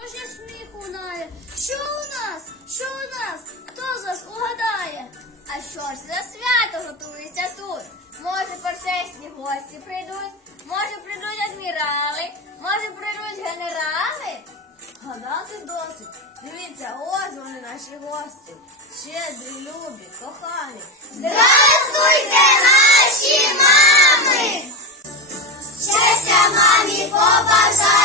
Може сміху лунає. Що у нас? Що у нас? Хто з вас угадає? А що ж за свято готується тут? Може, почесні гості прийдуть? Може, прийдуть адмірали? Може, прийдуть генерали? Гадати досить. Дивіться, ось вони наші гості. Щедрі, любі, кохані. Здравствуйте, наші мами! Щастя мамі побажаю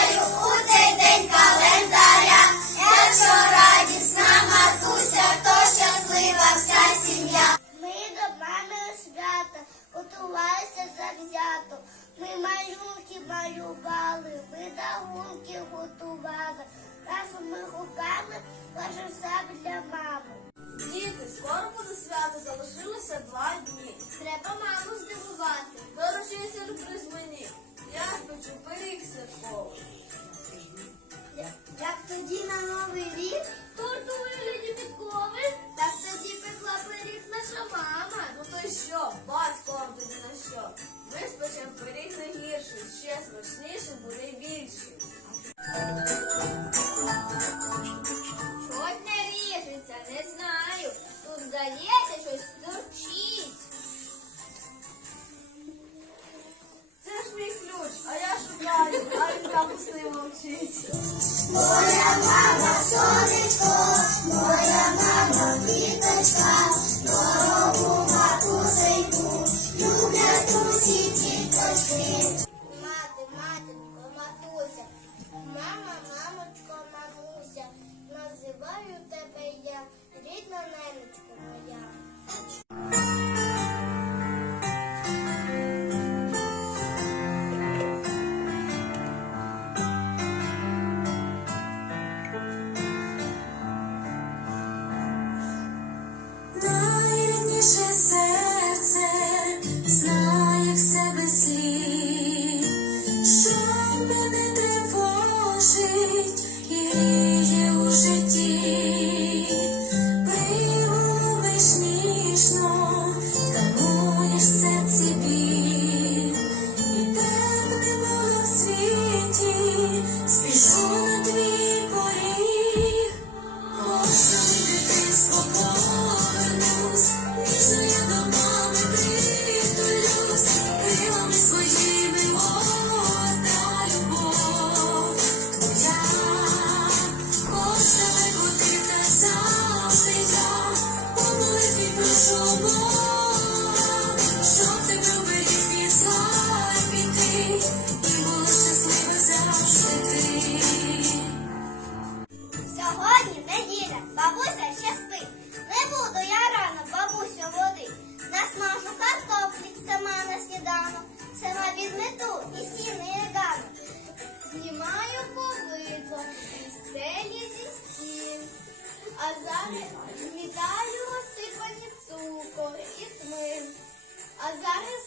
малювали, ми дагунки готували. Нашими руками кожен сам для мами. Діти, скоро буде свято, залишилося два дні. Треба маму здивувати. Дорожчий сюрприз мені. Я спечу пиріг святковий. Як тоді на новий рік, гірший, ще смачнішим буде й більший. Щось не ріжеться, не знаю. Тут здається, щось стучить. Це ж мій ключ, а я шукаю, а він капусти мовчить. See. Змітаю розсипані цукор і тмин. А зараз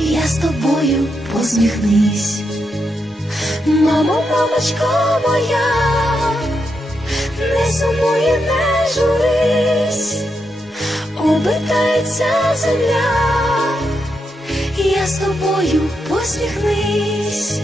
я з тобою посміхнись. Мамо, мамочка моя, не сумуй і не журись, обертається земля, я з тобою посміхнись.